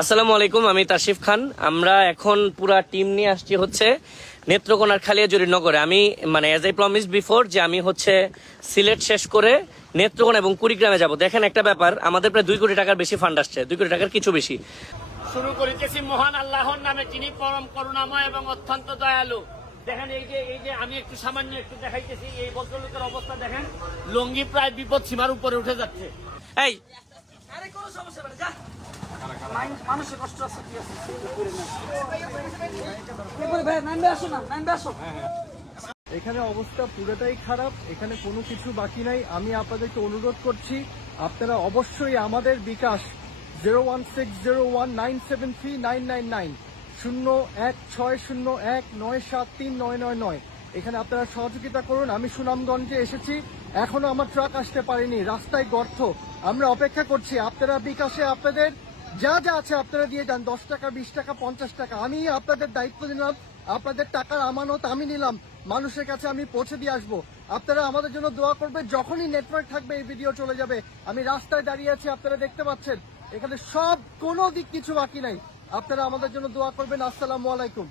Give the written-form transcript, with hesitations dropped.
আসসালামু আলাইকুম, আমি তাসিফ খান। আমরা এখন পুরা টিম নিয়ে আসছি হচ্ছে নেত্রকোনার খালিয়াজুরি নগরে। আমি এজ আই প্রমিস বিফোর যে আমি হচ্ছে সিলেট শেষ করে নেত্রকোনা এবং কুড়িগ্রামে যাব। দেখেন একটা ব্যাপার, আমাদের প্রায় 2 কোটি টাকার বেশি ফান্ড আসছে, 2 কোটি টাকার কিছু বেশি। শুরু করিতেছি মহান আল্লাহর নামে, যিনি পরম করুণাময় এবং অত্যন্ত দয়ালু। দেখেন এই যে আমি একটু সামান্য একটু দেখাইতেছি, এই ভদ্রলোকের অবস্থা দেখেন, লঙ্গি প্রায় বিপদ সীমার উপরে উঠে যাচ্ছে। এই মানুষের কষ্ট আছে, কি আছে এখানে অবস্থা পুরোটাই খারাপ, এখানে কোনো কিছু বাকি নাই। আমি আপনাদেরকে অনুরোধ করছি, আপনারা অবশ্যই আমাদের বিকাশ 01601973999 01601973999 এখানে আপনারা সহযোগিতা করুন। আমি সুনামগঞ্জে এসেছি, এখনো আমার ট্রাক আসতে পারেনি, রাস্তায় গর্ত। আমরা অপেক্ষা করছি, আপনারা বিকাশে আপনাদের যা যা আছে আপনারা দিয়ে যান, 10 টাকা 20 টাকা 50 টাকা। আমি আপনাদের দায়িত্ব নিলাম, আপনাদের টাকার আমানত আমি নিলাম, মানুষের কাছে আমি পৌঁছে দিয়ে আসবো। আপনারা আমাদের জন্য দোয়া করবে। যখনই নেটওয়ার্ক থাকবে এই ভিডিও চলে যাবে। আমি রাস্তায় দাঁড়িয়ে আছি, আপনারা দেখতে পাচ্ছেন, এখানে সব কোনো দিক কিছু বাকি নাই। আপনারা আমাদের জন্য দোয়া করবেন। আসসালামু আলাইকুম।